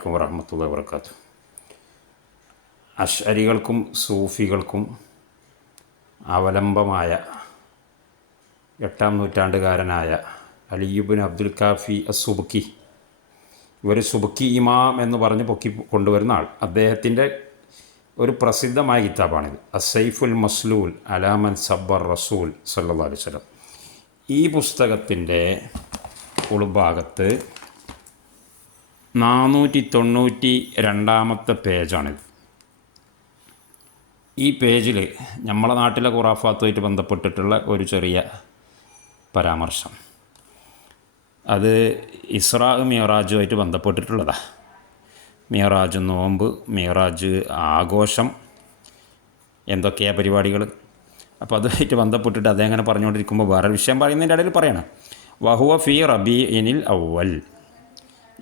വലൈക്കും വറഹമത്തുള്ള വർക്കാത്തു അഷ്അരികൾക്കും സൂഫികൾക്കും അവലംബമായ എട്ടാം നൂറ്റാണ്ടുകാരനായ അലിയുബിൻ അബ്ദുൽ കാഫി അസുബുക്കി. ഇവർ സുബുക്കി ഇമാം എന്ന് പറഞ്ഞ് പൊക്കി കൊണ്ടുവരുന്ന ആൾ. അദ്ദേഹത്തിന്റെ ഒരു പ്രസിദ്ധമായ കിതാബാണിത്. അസൈഫുൽ മസ്ലൂൽ അലാമൻ സബ്ബർ റസൂൽ സല്ലാ അലൈഹി സ്വലം ഈ പുസ്തകത്തിന്റെ ഉൾഭാഗത്ത് നാനൂറ്റി തൊണ്ണൂറ്റി രണ്ടാമത്തെ പേജാണിത്. ഈ പേജിൽ നമ്മളെ നാട്ടിലെ ഖുറാഫാത്തുമായിട്ട് ബന്ധപ്പെട്ടിട്ടുള്ള ഒരു ചെറിയ പരാമർശം. അത് ഇസ്രാ മിയറാജുമായിട്ട് ബന്ധപ്പെട്ടിട്ടുള്ളതാണ് മിയറാജ് നോമ്പ് മിയറാജ് ആഘോഷം എന്തൊക്കെയാ പരിപാടികൾ അപ്പോൾ അതുമായിട്ട് ബന്ധപ്പെട്ടിട്ട് അദ്ദേഹം അങ്ങനെ പറഞ്ഞുകൊണ്ടിരിക്കുമ്പോൾ വേറെ വിഷയം പറയുന്നതിന്റെ ഇടയിൽ പറയണം വഹുവ ഫി റബി ഇനിൽ അവൽ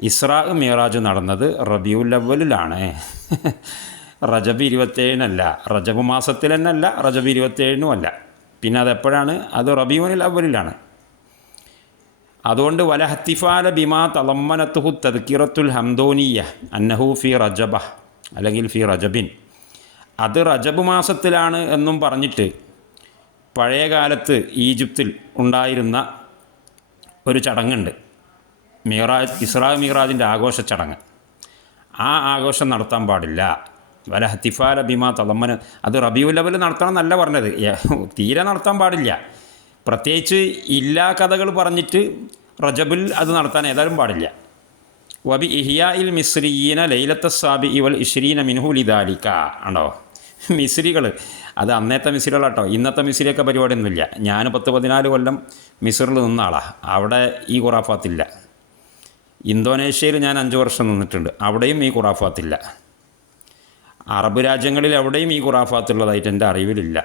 ഇസ്രാ മിയറാജ് നടന്നത് റബിയുൽ അവലിലാണ് റജബ് ഇരുപത്തേഴിനല്ല റജബ് മാസത്തിൽ തന്നെയല്ല റജബ് ഇരുപത്തേഴിനും അല്ല പിന്നെ അതെപ്പോഴാണ്? അത് റബിയുൽ അവലിലാണ് അതുകൊണ്ട് വല ഹത്തിഫാല ബിമാ തലമ്മനത്തുഹു തദ്ക്കിറത്തുൽ ഹംദോനിയ അന്നഹു ഫി റജബ അല്ലെങ്കിൽ ഫി റജബിൻ. അത് റജബ് മാസത്തിലാണ് എന്നും പറഞ്ഞിട്ട് പഴയ കാലത്ത് ഈജിപ്തിൽ ഉണ്ടായിരുന്ന ഒരു ചടങ്ങുണ്ട്. മീറാജ് ഇസ്രാ മീറാജിന്റെ ആഘോഷ ചടങ്ങ് ആ ആഘോഷം നടത്താൻ പാടില്ല. വല ഹത്തിഫാല ബിമാ തലമ്മന് അത് റബിയു ലെവൽ നടത്തണം എന്നല്ല പറഞ്ഞത്. തീരെ നടത്താൻ പാടില്ല. പ്രത്യേകിച്ച് ഇല്ലാ കഥകൾ പറഞ്ഞിട്ട് റജബിൽ അത് നടത്താൻ ഏതായാലും പാടില്ല. വബി ഇഹിയാ ഇൽ മിസ്രീന ലൈലത്ത സാബി ഇവൽ ഇഷ്രീന മിൻഹുലിദാലിക്ക ആണോ? മിസ്രികൾ അത് അന്നത്തെ മിസ്രികളാട്ടോ ഇന്നത്തെ മിസ്രിയൊക്കെ പരിപാടിയൊന്നുമില്ല. ഞാൻ പത്ത് പതിനാല് കൊല്ലം മിസ്രിൽ നിന്ന അവിടെ ഈ ഖുറാഫാത്തില്ല. ഇന്തോനേഷ്യയിൽ ഞാൻ അഞ്ച് വർഷം നിന്നിട്ടുണ്ട്. അവിടെയും ഈ ഖുറാഫാത്തില്ല. അറബ് രാജ്യങ്ങളിൽ എവിടെയും ഈ ഖുറാഫാത്തുള്ളതായിട്ട് എന്റെ അറിവിലില്ല.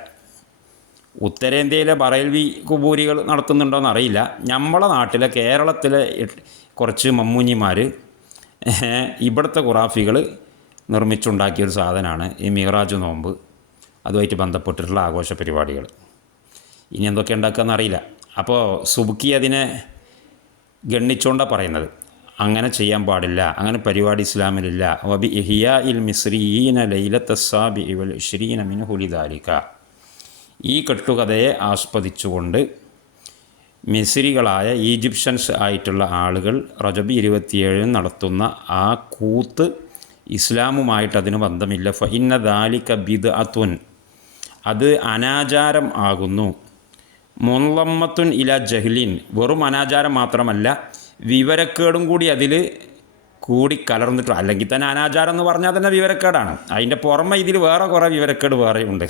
ഉത്തരേന്ത്യയിലെ ബറേൽവി കുബൂരികൾ നടത്തുന്നുണ്ടോയെന്ന് അറിയില്ല നമ്മളെ നാട്ടിലെ കേരളത്തിലെ കുറച്ച് മമ്മൂഞ്ഞിമാർ ഇവിടുത്തെ ഖുറാഫികൾ നിർമ്മിച്ചുണ്ടാക്കിയൊരു സാധനമാണ് ഈ മിഹ്റാജ് നോമ്പ്. അതുമായിട്ട് ബന്ധപ്പെട്ടിട്ടുള്ള ആഘോഷ പരിപാടികൾ. ഇനി എന്തൊക്കെ ഉണ്ടാക്കുകയെന്ന് അറിയില്ല. അപ്പോൾ സുബുക്കി അതിനെ ഗണ്ണിച്ചുകൊണ്ടാണ് പറയുന്നത്. അങ്ങനെ ചെയ്യാൻ പാടില്ല. അങ്ങനെ പരിപാടി ഇസ്ലാമിലില്ല. വബി ഇഹിയ ഇൽ മിസ്രീന ലൈലത്തസാബി ഇവൽ ഷ്രീന മിൻഹുലിദാലിക്ക ഈ കെട്ടുകഥയെ ആസ്പദിച്ചുകൊണ്ട് മിസ്രികളായ ഈജിപ്ഷ്യൻസ് ആയിട്ടുള്ള ആളുകൾ റജബി ഇരുപത്തിയേഴിന് നടത്തുന്ന ആ കൂത്ത് ഇസ്ലാമുമായിട്ട് അതിന് ബന്ധമില്ല. ഫഇന്ന ദാലിക ബിദ് അത്വൻ അത് അനാചാരം ആകുന്നു. മുല്ലമ്മത്തുൻ ഇല ജഹ്ലിൻ. വെറും അനാചാരം മാത്രമല്ല വിവരക്കേടും കൂടി അതിൽ കൂടി കലർന്നിട്ട് അല്ലെങ്കിൽ തന്നെ അനാചാരം എന്ന് പറഞ്ഞാൽ തന്നെ വിവരക്കേടാണ്. അതിന്റെ പുറമെ ഇതിൽ വേറെ കുറേ വിവരക്കേട് വേറെയുണ്ട്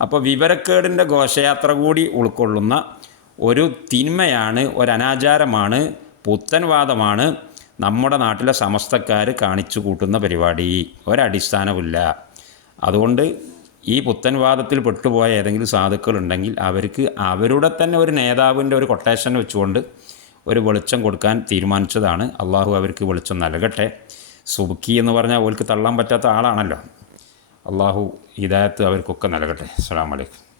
അപ്പോൾ വിവരക്കേടിന്റെ ഘോഷയാത്ര കൂടി ഉൾക്കൊള്ളുന്ന ഒരു തിന്മയാണ് ഒരനാചാരമാണ് പുത്തൻവാദമാണ് നമ്മുടെ നാട്ടിലെ സമസ്തക്കാർ കാണിച്ചു കൂട്ടുന്ന പരിപാടി. ഒരടിസ്ഥാനമില്ല അതുകൊണ്ട് ഈ പുത്തൻവാദത്തിൽ പെട്ടുപോയ ഏതെങ്കിലും സാധുക്കളുണ്ടെങ്കിൽ അവർക്ക് അവരുടെ തന്നെ ഒരു നേതാവിന്റെ ഒരു കൊട്ടേഷൻ വെച്ചുകൊണ്ട് ഒരു വെളിച്ചം കൊടുക്കാൻ തീരുമാനിച്ചതാണ്. അള്ളാഹു അവർക്ക് വെളിച്ചം നൽകട്ടെ. സുബുക്കി എന്ന് പറഞ്ഞാൽ അവർക്ക് തള്ളാൻ പറ്റാത്ത ആളാണല്ലോ. അള്ളാഹു ഹിദായത്ത് അവർക്കൊക്കെ നൽകട്ടെ. അസ്സാം വലൈക്കും